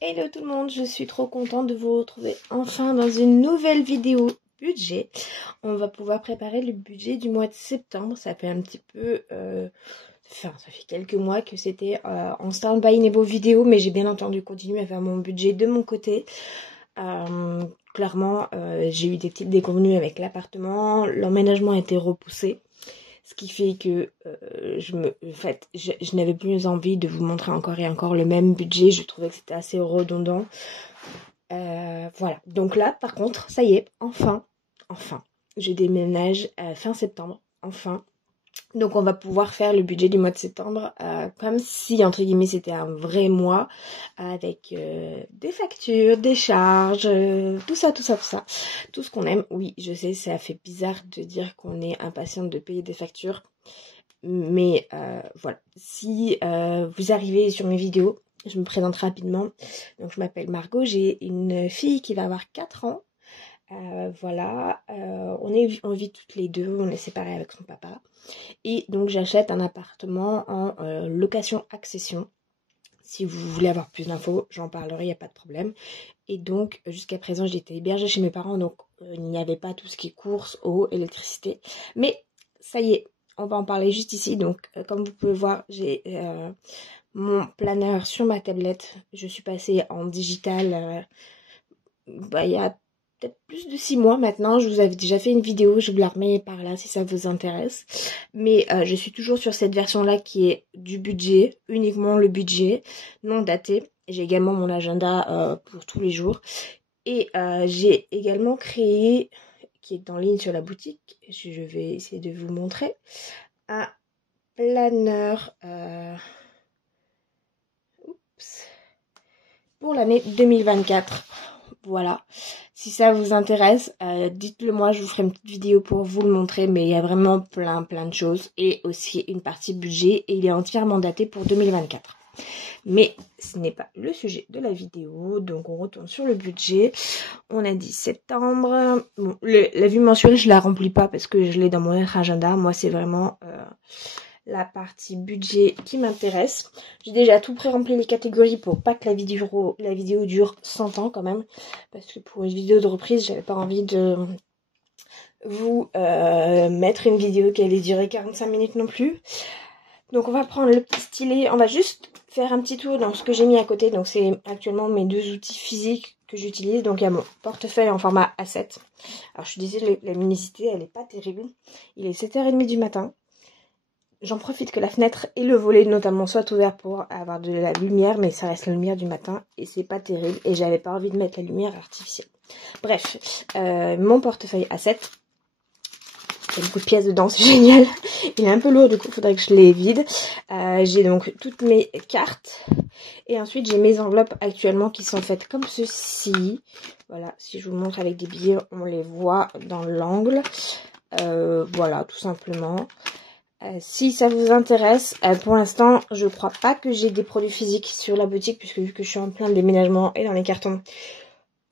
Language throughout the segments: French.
Hello tout le monde, je suis trop contente de vous retrouver enfin dans une nouvelle vidéo budget. On va pouvoir préparer le budget du mois de septembre. Ça fait un petit peu... ça fait quelques mois que c'était en stand-by niveau vidéo, mais j'ai bien entendu continuer à faire mon budget de mon côté. Clairement, j'ai eu des petites déconvenues avec l'appartement, l'emménagement a été repoussé. Ce qui fait que je n'avais plus envie de vous montrer encore et encore le même budget. Je trouvais que c'était assez redondant. Voilà. Donc là, par contre, ça y est, enfin, je déménage fin septembre. Enfin. Donc on va pouvoir faire le budget du mois de septembre comme si, entre guillemets, c'était un vrai mois avec des factures, des charges, tout ça. Tout ce qu'on aime. Oui, je sais, ça fait bizarre de dire qu'on est impatiente de payer des factures. Mais voilà, si vous arrivez sur mes vidéos, je me présente rapidement. Donc je m'appelle Margot, j'ai une fille qui va avoir 4 ans. Voilà, on vit toutes les deux, on est séparés avec son papa. Et donc j'achète un appartement en location-accession. Si vous voulez avoir plus d'infos, j'en parlerai, il n'y a pas de problème. Et donc jusqu'à présent j'étais hébergée chez mes parents, donc il n'y avait pas tout ce qui est courses, eau, électricité. Mais ça y est, on va en parler juste ici. Donc comme vous pouvez voir, j'ai mon planeur sur ma tablette. Je suis passée en digital il y a peut-être plus de 6 mois maintenant. Je vous avais déjà fait une vidéo, je vous la remets par là si ça vous intéresse. Mais je suis toujours sur cette version-là qui est du budget, uniquement le budget, non daté. J'ai également mon agenda pour tous les jours. Et j'ai également créé, qui est en ligne sur la boutique, je vais essayer de vous montrer, un planeur pour l'année 2024. Voilà, si ça vous intéresse, dites-le moi, je vous ferai une petite vidéo pour vous le montrer, mais il y a vraiment plein de choses, et aussi une partie budget, et il est entièrement daté pour 2024. Mais ce n'est pas le sujet de la vidéo, donc on retourne sur le budget. On a dit septembre. Bon, la vue mensuelle, je la remplis pas parce que je l'ai dans mon agenda. Moi, c'est vraiment la partie budget qui m'intéresse. J'ai déjà tout pré-rempli les catégories pour pas que la vidéo dure 100 ans quand même. Parce que pour une vidéo de reprise, j'avais pas envie de vous mettre une vidéo qui allait durer 45 minutes non plus. Donc on va prendre le petit stylet, on va juste faire un petit tour dans ce que j'ai mis à côté. Donc c'est actuellement mes 2 outils physiques que j'utilise. Donc il y a mon portefeuille en format A7. Alors je suis désolée, la luminosité elle est pas terrible. Il est 7h30 du matin. J'en profite que la fenêtre et le volet notamment soient ouverts pour avoir de la lumière, mais ça reste la lumière du matin et c'est pas terrible. Et j'avais pas envie de mettre la lumière artificielle. Bref, mon portefeuille A7. Il y a beaucoup de pièces dedans, c'est génial. Il est un peu lourd, du coup, il faudrait que je les vide. J'ai donc toutes mes cartes. Et ensuite, j'ai mes enveloppes actuellement qui sont faites comme ceci. Voilà, si je vous montre avec des billets, on les voit dans l'angle. Voilà, tout simplement. Si ça vous intéresse, pour l'instant, je crois pas que j'ai des produits physiques sur la boutique, puisque vu que je suis en plein déménagement et dans les cartons,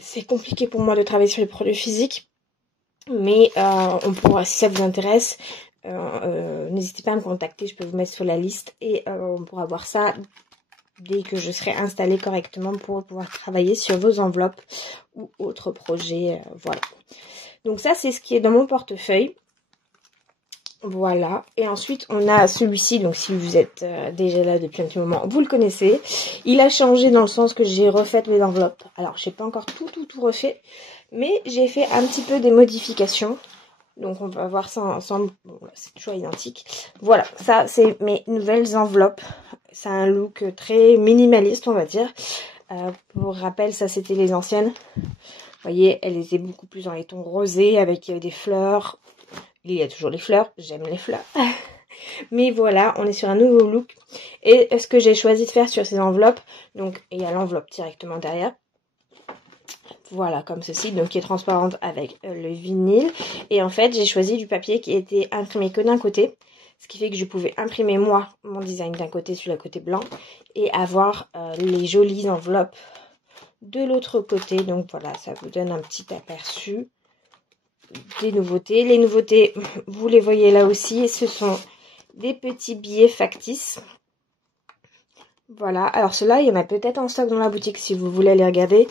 c'est compliqué pour moi de travailler sur les produits physiques. Mais on pourra, si ça vous intéresse, n'hésitez pas à me contacter, je peux vous mettre sur la liste et on pourra voir ça dès que je serai installée correctement pour pouvoir travailler sur vos enveloppes ou autres projets. Voilà. Donc ça, c'est ce qui est dans mon portefeuille. Voilà. Et ensuite, on a celui-ci. Donc si vous êtes déjà là depuis un petit moment, vous le connaissez. Il a changé dans le sens que j'ai refait les enveloppes. Alors, je n'ai pas encore tout refait. Mais j'ai fait un petit peu des modifications. Donc on va voir ça ensemble. Bon, c'est toujours identique. Voilà, ça c'est mes nouvelles enveloppes. C'est un look très minimaliste, on va dire. Pour rappel, ça c'était les anciennes. Vous voyez, elles étaient beaucoup plus dans les tons rosés avec des fleurs. Il y a toujours les fleurs, j'aime les fleurs. Mais voilà, on est sur un nouveau look. Et ce que j'ai choisi de faire sur ces enveloppes, donc il y a l'enveloppe directement derrière. Voilà, comme ceci, donc qui est transparente avec le vinyle. Et en fait, j'ai choisi du papier qui était imprimé que d'un côté. Ce qui fait que je pouvais imprimer moi, mon design d'un côté sur le côté blanc. Et avoir les jolies enveloppes de l'autre côté. Donc voilà, ça vous donne un petit aperçu des nouveautés. Les nouveautés, vous les voyez là aussi. Ce sont des petits billets factices. Voilà, alors ceux-là, il y en a peut-être en stock dans la boutique si vous voulez les regarder.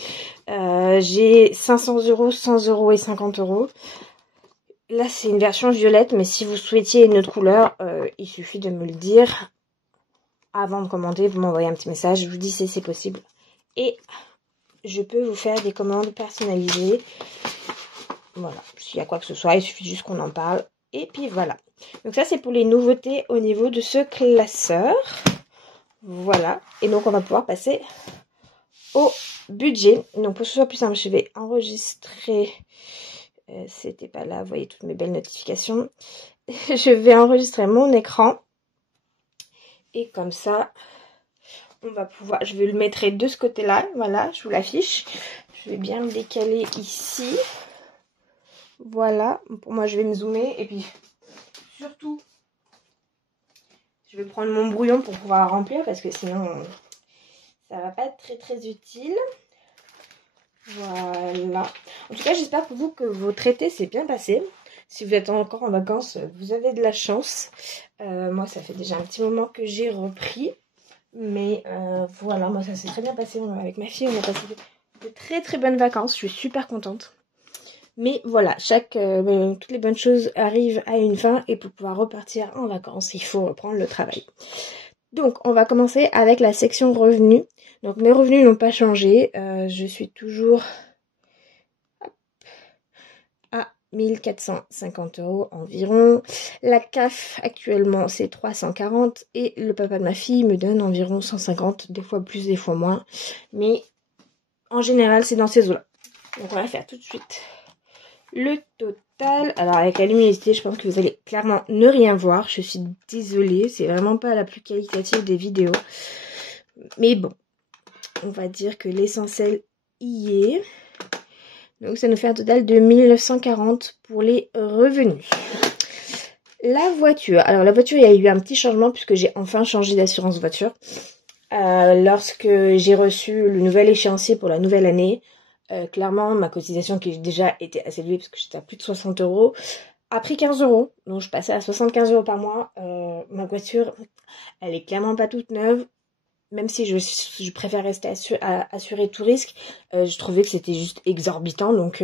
J'ai 500 €, 100 € et 50 €. Là, c'est une version violette, mais si vous souhaitiez une autre couleur, il suffit de me le dire. Avant de commander, vous m'envoyez un petit message, je vous dis si c'est possible. Et je peux vous faire des commandes personnalisées. Voilà, s'il y a quoi que ce soit, il suffit juste qu'on en parle. Et puis voilà. Donc ça, c'est pour les nouveautés au niveau de ce classeur. Voilà. Et donc, on va pouvoir passer au budget. Donc, pour que ce soit plus simple, je vais enregistrer. C'était pas là, vous voyez toutes mes belles notifications. Je vais enregistrer mon écran. Et comme ça, on va pouvoir... Je vais le mettre de ce côté-là. Voilà, je vous l'affiche. Je vais bien le décaler ici. Voilà. Pour moi, je vais me zoomer. Et puis, surtout, je vais prendre mon brouillon pour pouvoir remplir. Parce que sinon, ça va pas être très très utile. Voilà. En tout cas, j'espère pour vous que votre été s'est bien passé. Si vous êtes encore en vacances, vous avez de la chance. Moi, ça fait déjà un petit moment que j'ai repris. Mais voilà, moi, ça s'est très bien passé. Avec ma fille, on a passé de très très bonnes vacances. Je suis super contente. Mais voilà, toutes les bonnes choses arrivent à une fin. Et pour pouvoir repartir en vacances, il faut reprendre le travail. Donc, on va commencer avec la section revenus. Donc, mes revenus n'ont pas changé. Je suis toujours à 1450 € environ. La CAF, actuellement, c'est 340. Et le papa de ma fille me donne environ 150. Des fois plus, des fois moins. Mais, en général, c'est dans ces eaux-là. Donc, on va faire tout de suite le total. Alors, avec la luminosité, je pense que vous allez clairement ne rien voir. Je suis désolée. C'est vraiment pas la plus qualitative des vidéos. Mais bon. On va dire que l'essentiel y est. Donc ça nous fait un total de 1940 pour les revenus. La voiture. Alors la voiture, il y a eu un petit changement puisque j'ai enfin changé d'assurance voiture. Lorsque j'ai reçu le nouvel échéancier pour la nouvelle année, clairement ma cotisation qui déjà était assez élevée parce que j'étais à plus de 60 € a pris 15 €. Donc je passais à 75 € par mois. Ma voiture, elle est clairement pas toute neuve. Même si je préfère rester assurée tout risque, je trouvais que c'était juste exorbitant. Donc,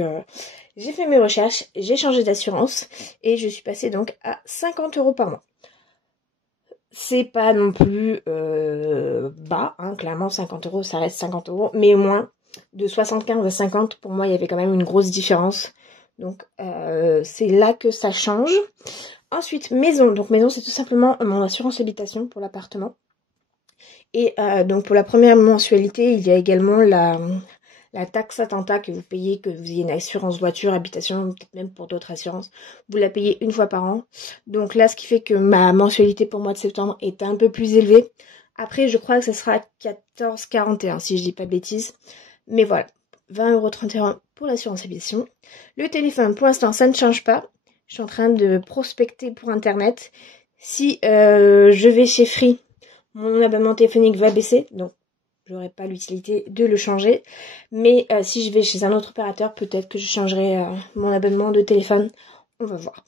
j'ai fait mes recherches, j'ai changé d'assurance et je suis passée donc à 50 € par mois. C'est pas non plus bas, hein, clairement 50 €, ça reste 50 €, mais au moins de 75 à 50, pour moi, il y avait quand même une grosse différence. Donc, c'est là que ça change. Ensuite, maison. Donc, maison, c'est tout simplement mon assurance habitation pour l'appartement. Et donc pour la première mensualité, il y a également la taxe attentat que vous payez, que vous ayez une assurance voiture, habitation, peut-être même pour d'autres assurances. Vous la payez une fois par an. Donc là, ce qui fait que ma mensualité pour le mois de septembre est un peu plus élevée. Après, je crois que ce sera 14,41 si je dis pas de bêtises. Mais voilà, 20,31 € pour l'assurance habitation. Le téléphone, pour l'instant, ça ne change pas. Je suis en train de prospecter pour Internet. Si je vais chez Free, mon abonnement téléphonique va baisser, donc j'aurai pas l'utilité de le changer. Mais si je vais chez un autre opérateur, peut-être que je changerai mon abonnement de téléphone. On va voir.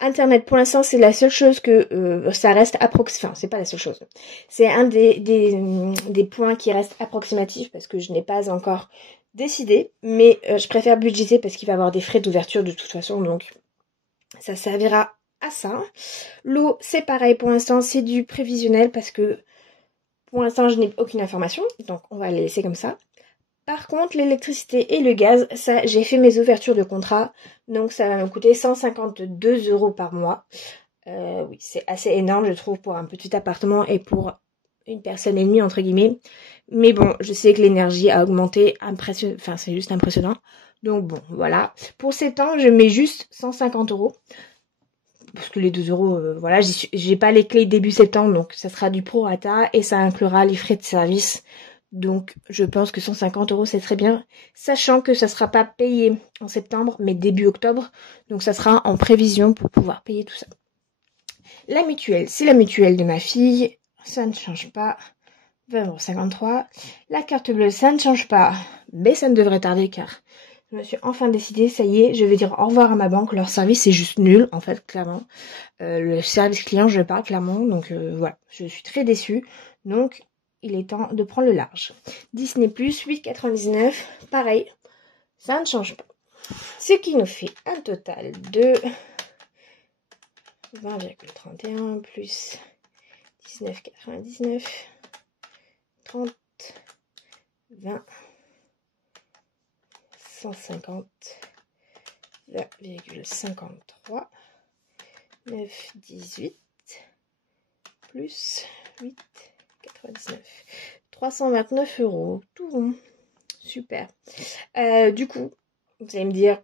Internet, pour l'instant, c'est la seule chose que ça reste approximatif. Enfin, c'est pas la seule chose. C'est un des points qui reste approximatif parce que je n'ai pas encore décidé. Mais je préfère budgéter parce qu'il va y avoir des frais d'ouverture de toute façon. Donc, ça servira à ça. L'eau, c'est pareil pour l'instant, c'est du prévisionnel parce que pour l'instant, je n'ai aucune information. Donc, on va les laisser comme ça. Par contre, l'électricité et le gaz, ça, j'ai fait mes ouvertures de contrat. Donc, ça va me coûter 152 € par mois. Oui, c'est assez énorme, je trouve, pour un petit appartement et pour une personne et demie, entre guillemets. Mais bon, je sais que l'énergie a augmenté. Enfin, c'est juste impressionnant. Donc, bon, voilà. Pour 7 ans, je mets juste 150 €. Parce que les 2 €, voilà, j'ai pas les clés début septembre, donc ça sera du prorata et ça inclura les frais de service. Donc je pense que 150 € c'est très bien, sachant que ça sera pas payé en septembre, mais début octobre. Donc ça sera en prévision pour pouvoir payer tout ça. La mutuelle, c'est la mutuelle de ma fille, ça ne change pas. 20,53 €. La carte bleue, ça ne change pas, mais ça ne devrait tarder car je me suis enfin décidée, ça y est, je vais dire au revoir à ma banque. Leur service est juste nul, en fait, clairement. Le service client, je parle clairement, donc voilà, je suis très déçue. Donc, il est temps de prendre le large. Disney+, 8,99, pareil, ça ne change pas. Ce qui nous fait un total de 20,31 plus 19,99, 30, 20, 150, 20,53, 9, 18, plus 8,99, 329 €, tout rond, super. Du coup, vous allez me dire,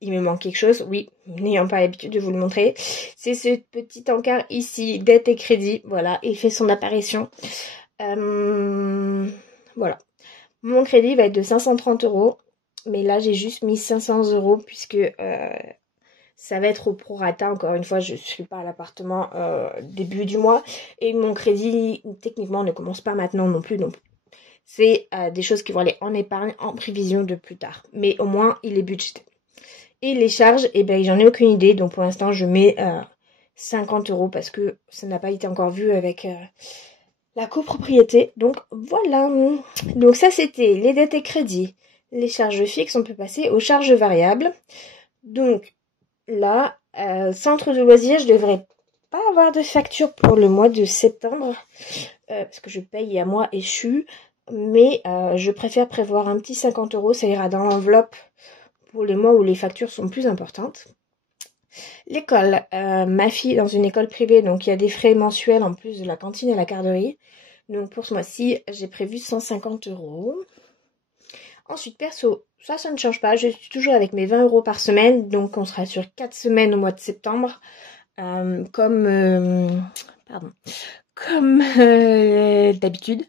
il me manque quelque chose, oui, n'ayant pas l'habitude de vous le montrer, c'est ce petit encart ici, dette et crédit, voilà, il fait son apparition. Voilà, mon crédit va être de 530 €, mais là j'ai juste mis 500 € puisque ça va être au prorata, encore une fois je ne suis pas à l'appartement début du mois, et mon crédit techniquement ne commence pas maintenant non plus, donc c'est des choses qui vont aller en épargne, en prévision de plus tard, mais au moins il est budgété. Et les charges, eh ben j'en ai aucune idée, donc pour l'instant je mets 50 € parce que ça n'a pas été encore vu avec la copropriété. Donc voilà. Donc ça c'était les dettes et crédits, les charges fixes. On peut passer aux charges variables. Donc là, centre de loisirs, je devrais pas avoir de facture pour le mois de septembre parce que je paye à moi échu, mais je préfère prévoir un petit 50 €, ça ira dans l'enveloppe pour les mois où les factures sont plus importantes. L'école, ma fille est dans une école privée, donc il y a des frais mensuels en plus de la cantine et la garderie. Donc pour ce mois-ci, j'ai prévu 150 €. Ensuite, perso, ça ne change pas, je suis toujours avec mes 20 € par semaine, donc on sera sur 4 semaines au mois de septembre, comme d'habitude.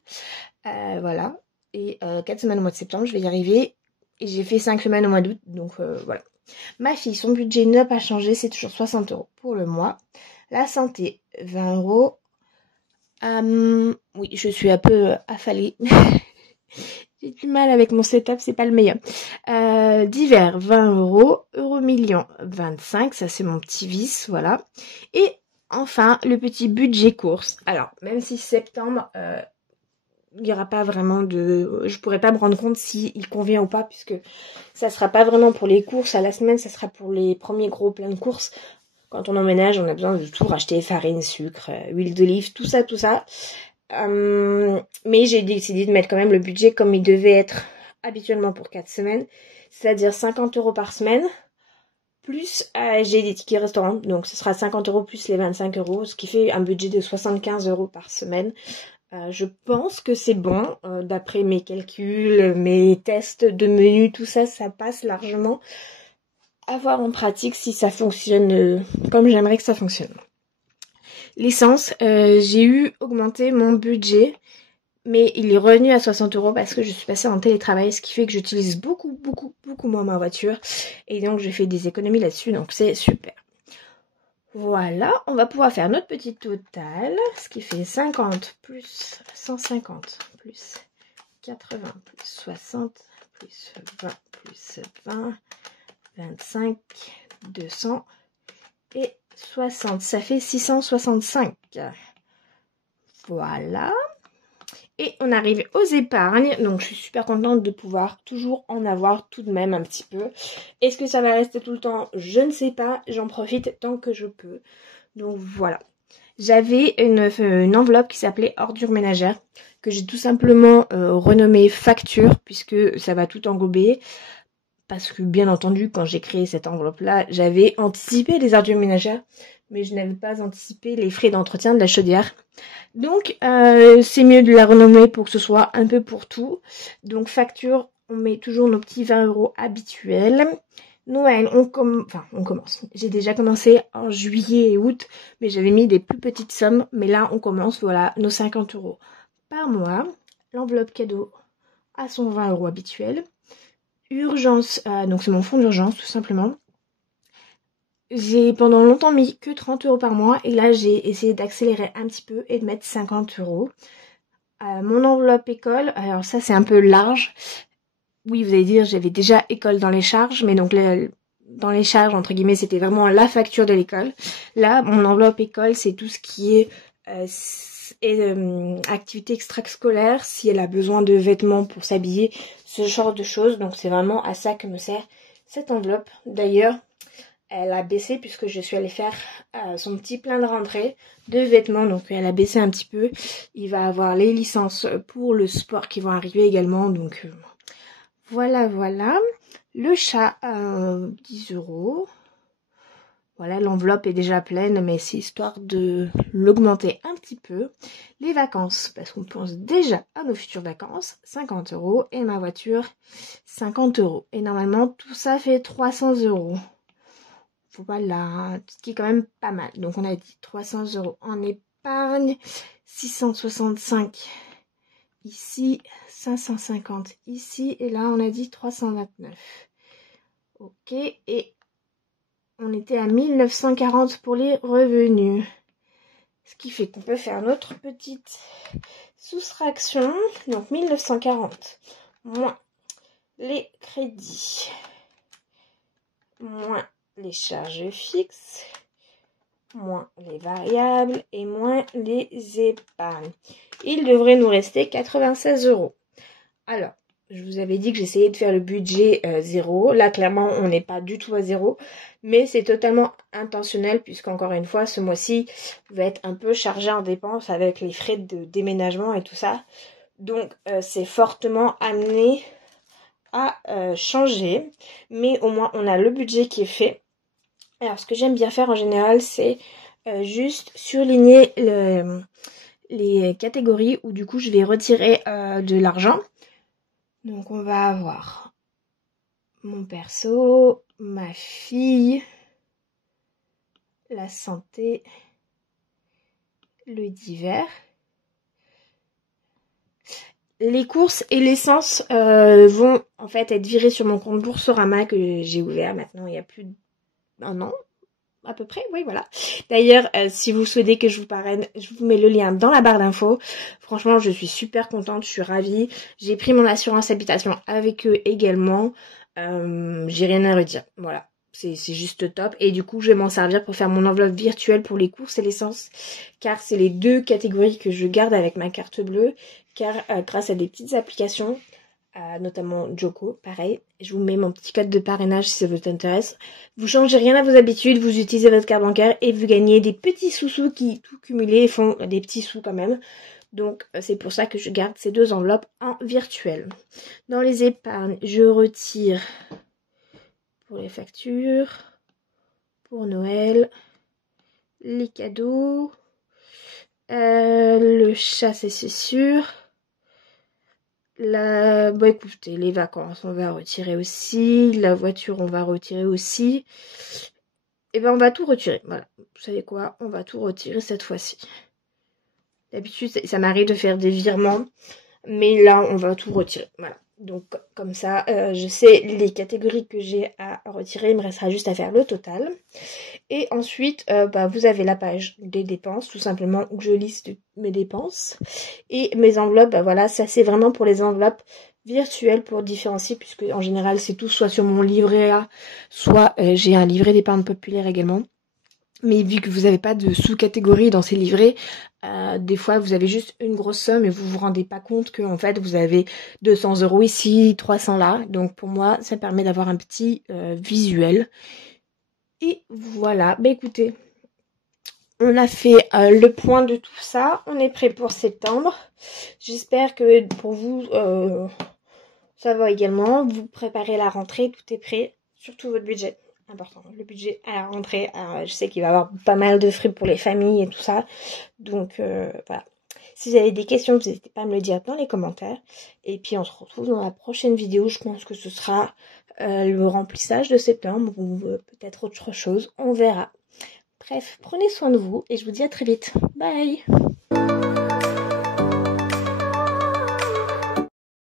Voilà, et 4 semaines au mois de septembre, je vais y arriver. Et j'ai fait 5 semaines au mois d'août, donc voilà. Ma fille, son budget n'a pas changé, c'est toujours 60 € pour le mois. La santé, 20 €. Oui, je suis un peu affalée. J'ai du mal avec mon setup, c'est pas le meilleur. Divers, 20 €. Euromillion, 25, ça c'est mon petit vice, voilà. Et enfin, le petit budget course. Alors, même si septembre... il n'y aura pas vraiment de... Je pourrais pas me rendre compte s'il convient ou pas, puisque ça sera pas vraiment pour les courses à la semaine, ça sera pour les premiers gros pleins de courses. Quand on emménage, on a besoin de tout racheter, farine, sucre, huile d'olive, tout ça, tout ça. Mais j'ai décidé de mettre quand même le budget comme il devait être habituellement pour 4 semaines, c'est-à-dire 50 € par semaine, plus j'ai des tickets restaurants, donc ce sera 50 € plus les 25 €, ce qui fait un budget de 75 € par semaine. Je pense que c'est bon, d'après mes calculs, mes tests de menu, tout ça, ça passe largement. À voir en pratique si ça fonctionne comme j'aimerais que ça fonctionne. L'essence, j'ai eu augmenté mon budget, mais il est revenu à 60 € parce que je suis passée en télétravail, ce qui fait que j'utilise beaucoup moins ma voiture. Et donc j'ai fait des économies là-dessus, donc c'est super. Voilà, on va pouvoir faire notre petit total, ce qui fait 50 plus 150 plus 80 plus 60 plus 20 plus 20, 25, 200 et 60. Ça fait 665. Voilà. Et on arrive aux épargnes. Donc je suis super contente de pouvoir toujours en avoir tout de même un petit peu. Est-ce que ça va rester tout le temps? Je ne sais pas. J'en profite tant que je peux. Donc voilà. J'avais une enveloppe qui s'appelait ordures ménagères, que j'ai tout simplement renommée facture, puisque ça va tout englober. Parce que bien entendu, quand j'ai créé cette enveloppe-là, j'avais anticipé les ordures ménagères, mais je n'avais pas anticipé les frais d'entretien de la chaudière. Donc, c'est mieux de la renommer pour que ce soit un peu pour tout. Donc, facture, on met toujours nos petits 20 € habituels. Noël, on commence. J'ai déjà commencé en juillet et août, mais j'avais mis des plus petites sommes. Mais là, on commence, voilà, nos 50 € par mois. L'enveloppe cadeau à son 20 € habituel. Urgence, donc c'est mon fonds d'urgence tout simplement. J'ai pendant longtemps mis que 30 € par mois et là j'ai essayé d'accélérer un petit peu et de mettre 50 €. Mon enveloppe école, alors ça c'est un peu large. Oui, vous allez dire j'avais déjà école dans les charges, mais donc dans les charges entre guillemets c'était vraiment la facture de l'école. Là mon enveloppe école c'est tout ce qui est activité extrascolaire, si elle a besoin de vêtements pour s'habiller, ce genre de choses. Donc c'est vraiment à ça que me sert cette enveloppe. D'ailleurs, elle a baissé puisque je suis allée faire son petit plein de rentrée de vêtements. Donc elle a baissé un petit peu. Il va avoir les licences pour le sport qui vont arriver également. Donc voilà, voilà. Le chat, 10 €. Voilà, l'enveloppe est déjà pleine, mais c'est histoire de l'augmenter un petit peu. Les vacances, parce qu'on pense déjà à nos futures vacances, 50 €. Et ma voiture, 50 €. Et normalement, tout ça fait 300 €. Voilà, ce qui est quand même pas mal. Donc on a dit 300 € en épargne, 665 ici, 550 ici, et là on a dit 329. Ok, et on était à 1940 pour les revenus. Ce qui fait qu'on peut faire notre petite soustraction. Donc 1940 moins les crédits, moins les charges fixes, moins les variables et moins les épargnes. Il devrait nous rester 96 €. Alors, je vous avais dit que j'essayais de faire le budget 0. Là, clairement, on n'est pas du tout à 0. Mais c'est totalement intentionnel puisqu'encore une fois, ce mois-ci va être un peu chargé en dépenses avec les frais de déménagement et tout ça. Donc, c'est fortement amené à changer. Mais au moins, on a le budget qui est fait. Alors, ce que j'aime bien faire en général, c'est juste surligner les catégories où du coup, je vais retirer de l'argent. Donc, on va avoir mon perso, ma fille, la santé, le divers. Les courses et l'essence vont en fait être virées sur mon compte Boursorama que j'ai ouvert maintenant il y a plus d'un an. À peu près, oui, voilà. D'ailleurs, si vous souhaitez que je vous parraine, je vous mets le lien dans la barre d'infos. Franchement, je suis super contente, je suis ravie. J'ai pris mon assurance habitation avec eux également. J'ai rien à redire. Voilà, c'est juste top. Et du coup, je vais m'en servir pour faire mon enveloppe virtuelle pour les courses et l'essence. Car c'est les deux catégories que je garde avec ma carte bleue. Car grâce à des petites applications, notamment Joko, pareil. Je vous mets mon petit code de parrainage si ça vous intéresse. Vous changez rien à vos habitudes, vous utilisez votre carte bancaire et vous gagnez des petits sous-sous qui, tout cumulés, font des petits sous quand même. Donc, c'est pour ça que je garde ces deux enveloppes en virtuel. Dans les épargnes, je retire pour les factures, pour Noël, les cadeaux, le chat, c'est sûr. Bon écoutez, les vacances, on va retirer aussi. La voiture, on va retirer aussi. Et ben on va tout retirer. Voilà. Vous savez quoi? On va tout retirer cette fois-ci. D'habitude, ça m'arrive de faire des virements. Mais là, on va tout retirer. Voilà. Donc, comme ça, je sais les catégories que j'ai à retirer. Il me restera juste à faire le total. Et ensuite, vous avez la page des dépenses, tout simplement, où je liste mes dépenses. Et mes enveloppes, voilà, ça c'est vraiment pour les enveloppes virtuelles pour différencier, puisque en général, c'est tout soit sur mon livret A, soit j'ai un livret d'épargne populaire également. Mais vu que vous n'avez pas de sous-catégorie dans ces livrets, des fois vous avez juste une grosse somme et vous vous rendez pas compte que en fait vous avez 200 € ici, 300 là. Donc pour moi, ça permet d'avoir un petit visuel. Et voilà, écoutez, on a fait le point de tout ça. On est prêt pour septembre. J'espère que pour vous, ça va également. Vous préparez la rentrée, tout est prêt, surtout votre budget. Important, le budget à la rentrée. Je sais qu'il va y avoir pas mal de frais pour les familles et tout ça. Donc voilà. Si vous avez des questions, n'hésitez pas à me le dire dans les commentaires. Et puis on se retrouve dans la prochaine vidéo. Je pense que ce sera le remplissage de septembre ou peut-être autre chose. On verra. Bref, prenez soin de vous et je vous dis à très vite. Bye!